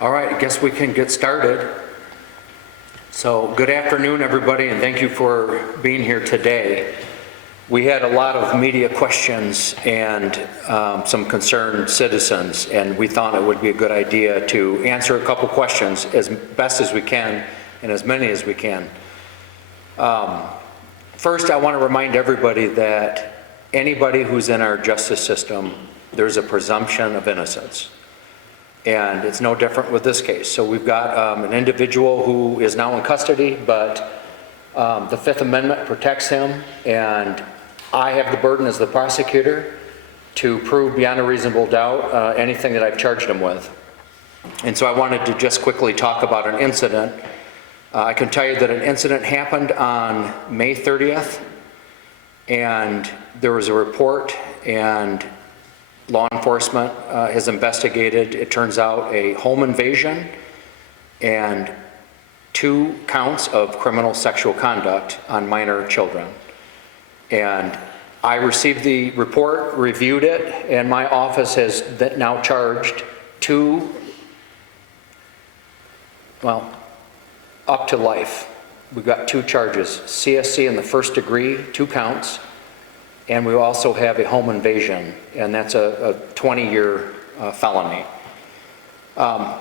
All right, I guess we can get started. So good afternoon, everybody, and thank you for being here today. We had a lot of media questions and some concerned citizens, and we thought it would be a good idea to answer a couple questions as best as we can and as many as we can. First, I want to remind everybody that anybody who's in our justice system, there's a presumption of innocence. And it's no different with this case. So we've got an individual who is now in custody, but the Fifth Amendment protects him, and I have the burden as the prosecutor to prove beyond a reasonable doubt anything that I've charged him with. And so I wanted to just quickly talk about an incident. I can tell you that an incident happened on May 30th, and there was a report, and law enforcement has investigated, it turns out, a home invasion and 2 counts of criminal sexual conduct on minor children. And I received the report, reviewed it, and my office has now charged 2, well, up to life. We've got 2 charges, CSC in the first degree, 2 counts, and we also have a home invasion, and that's a 20-year felony.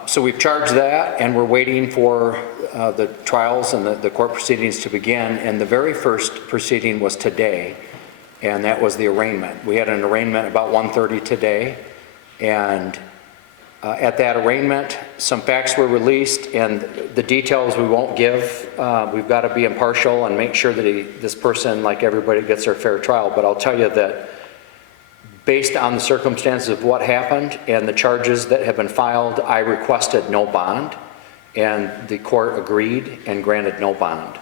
So we've charged that, and we're waiting for the trials and the court proceedings to begin, and the very first proceeding was today, and that was the arraignment. We had an arraignment about 1:30 today, and at that arraignment, some facts were released, and the details we won't give. We've got to be impartial and make sure that this person, like everybody, gets their fair trial. But I'll tell you that based on the circumstances of what happened and the charges that have been filed, I requested no bond, and the court agreed and granted no bond.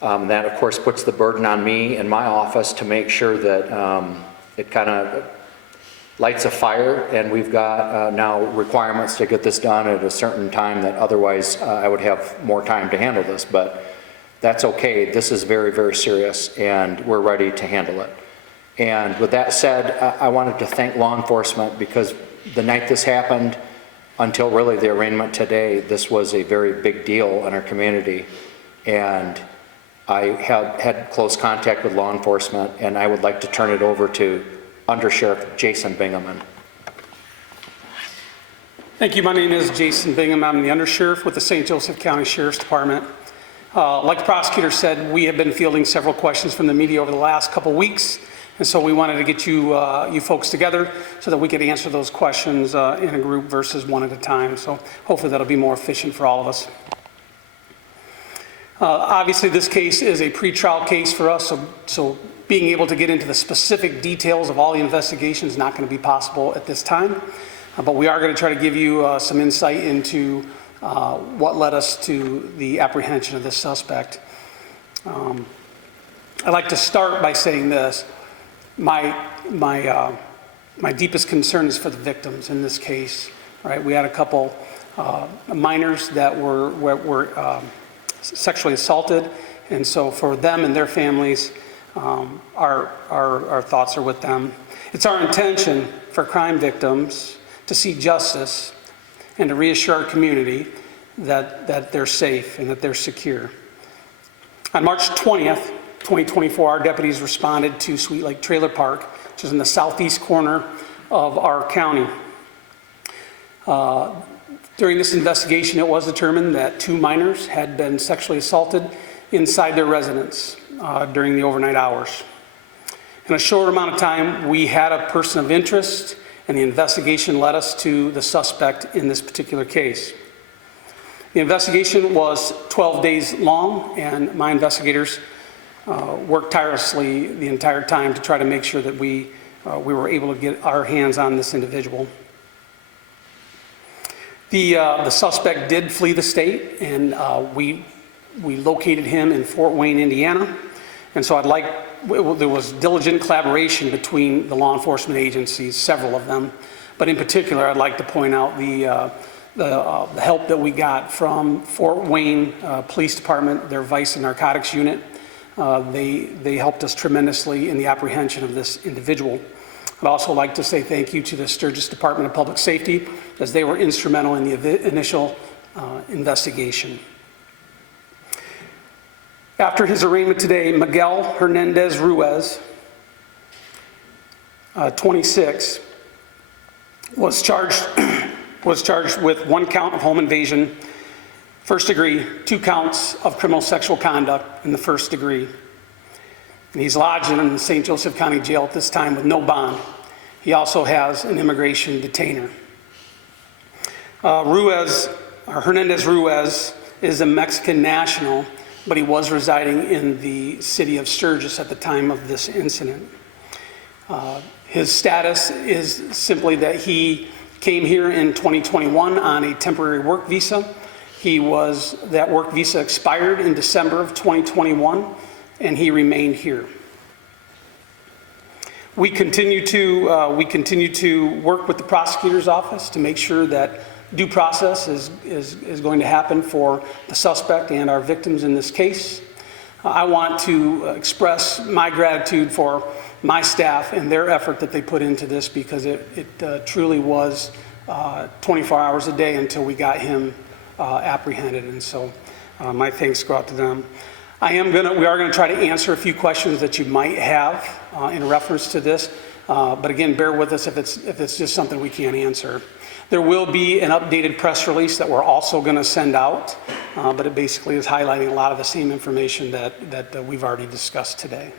That, of course, puts the burden on me and my office to make sure that it kind of lights a fire, and we've got now requirements to get this done at a certain time that otherwise I would have more time to handle this, but that's okay. This is very, very serious, and we're ready to handle it. And with that said, I wanted to thank law enforcement, because the night this happened until really the arraignment today, this was a very big deal in our community, and I have had close contact with law enforcement, and I would like to turn it over to Under Sheriff Jason Bingaman. Thank you. My name is Jason Bingham. I'm the Undersheriff with the St. Joseph County Sheriff's Department. Like the prosecutor said, we have been fielding several questions from the media over the last couple weeks, and so we wanted to get you folks together so that we could answer those questions in a group versus one at a time. So hopefully that'll be more efficient for all of us. Obviously, this case is a pretrial case for us, so being able to get into the specific details of all the investigation is not going to be possible at this time, but we are going to try to give you some insight into what led us to the apprehension of this suspect. I'd like to start by saying this. My deepest concern is for the victims in this case. Right? We had a couple minors that were sexually assaulted, and so for them and their families, our thoughts are with them. It's our intention for crime victims to seek justice and to reassure our community that they're safe and that they're secure. On March 20th, 2024, our deputies responded to Sweet Lake Trailer Park, which is in the southeast corner of our county. During this investigation, it was determined that 2 minors had been sexually assaulted inside their residence during the overnight hours. In a short amount of time, we had a person of interest, and the investigation led us to the suspect in this particular case. The investigation was 12 days long, and my investigators worked tirelessly the entire time to try to make sure that we were able to get our hands on this individual. The suspect did flee the state, and we located him in Fort Wayne, Indiana. And so there was diligent collaboration between the law enforcement agencies, several of them. But in particular, I'd like to point out the help that we got from Fort Wayne Police Department, their Vice and Narcotics Unit. They helped us tremendously in the apprehension of this individual. I'd also like to say thank you to the Sturgis Department of Public Safety, as they were instrumental in the initial investigation. After his arraignment today, Miguel Hernandez Ruiz, 26, was charged with 1 count of home invasion, first degree, 2 counts of criminal sexual conduct in the first degree. And he's lodged in the St. Joseph County Jail at this time with no bond. He also has an immigration detainer. Hernandez Ruiz is a Mexican national, but he was residing in the city of Sturgis at the time of this incident. His status is simply that he came here in 2021 on a temporary work visa. That work visa expired in December of 2021, and he remained here. We continue to work with the prosecutor's office to make sure that due process is going to happen for the suspect and our victims in this case. I want to express my gratitude for my staff and their effort that they put into this, because it truly was 24 hours a day until we got him apprehended, and so my thanks go out to them. We are going to try to answer a few questions that you might have in reference to this, but again, bear with us if it's just something we can't answer. There will be an updated press release that we're also going to send out, but it basically is highlighting a lot of the same information that we've already discussed today.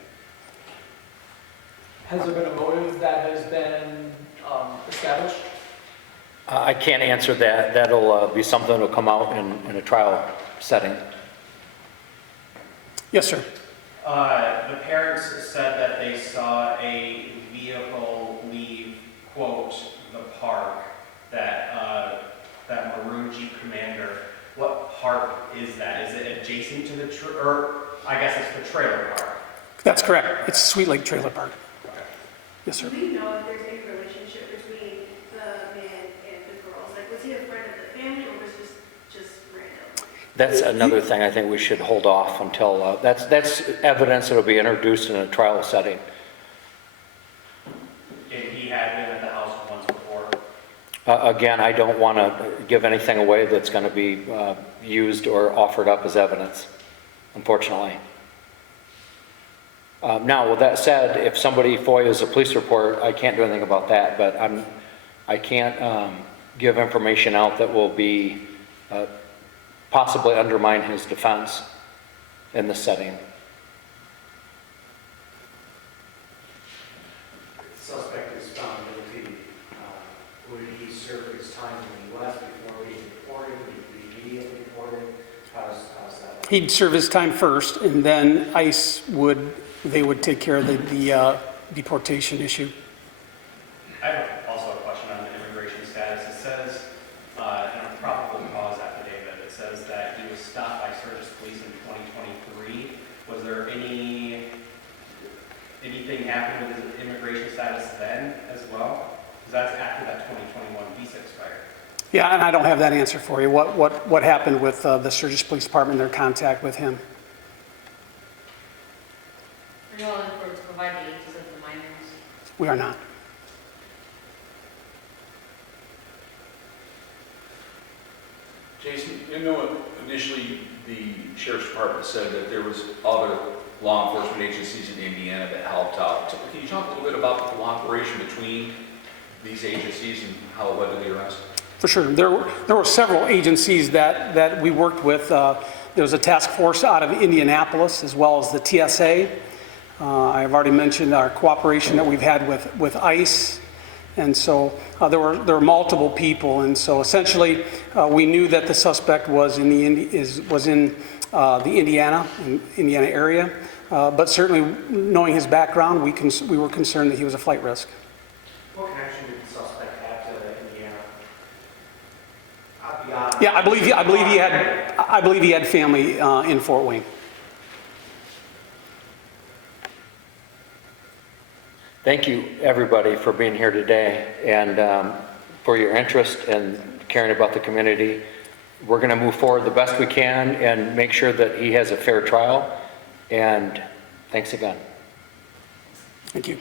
Has there been a motive that has been established? I can't answer that. That'll be something that'll come out in a trial setting. Yes, sir. The parents said that they saw a vehicle leave, quote, the park, that maroon Jeep Commander. What park is that? Is it adjacent to the, or I guess it's the trailer park? That's correct. It's Sweet Lake Trailer Park. Okay. Yes, sir. Do we know if there's any relationship between the man and the girls? Like, was he a friend of the family, or was this just random? That's another thing I think we should hold off until, that's evidence that'll be introduced in a trial setting. And he had been at the house once before? Again, I don't want to give anything away that's going to be used or offered up as evidence, unfortunately. Now, with that said, if somebody FOIAs a police report, I can't do anything about that, but I can't give information out that will be possibly undermine his defense in this setting. The suspect is found guilty. Would he serve his time in the U.S. before being deported? Would he be immediately deported? How's that? He'd serve his time first, and then ICE would take care of the deportation issue. I have also a question on the immigration status. It says, in a probable cause affidavit, it says that he was stopped by Sturgis Police in 2023. Was there anything happened with his immigration status then as well? Because that's after that 2021 visa expired. Yeah, and I don't have that answer for you. What happened with the Sturgis Police Department, their contact with him? Are you all in for to provide the ages of the minors? We are not. Jason, you know, initially the Sheriff's Department said that there was other law enforcement agencies in Indiana that helped out. So can you talk a little bit about the cooperation between these agencies and how it led to the arrest? For sure. There were several agencies that we worked with. There was a task force out of Indianapolis, as well as the TSA. I've already mentioned our cooperation that we've had with ICE. And so there were multiple people. And so essentially, we knew that the suspect was in the Indiana area. But certainly, knowing his background, we were concerned that he was a flight risk. What connection did the suspect have to Indiana? Yeah, I believe he had family in Fort Wayne. Thank you, everybody, for being here today and for your interest in caring about the community. We're going to move forward the best we can and make sure that he has a fair trial. And thanks again. Thank you.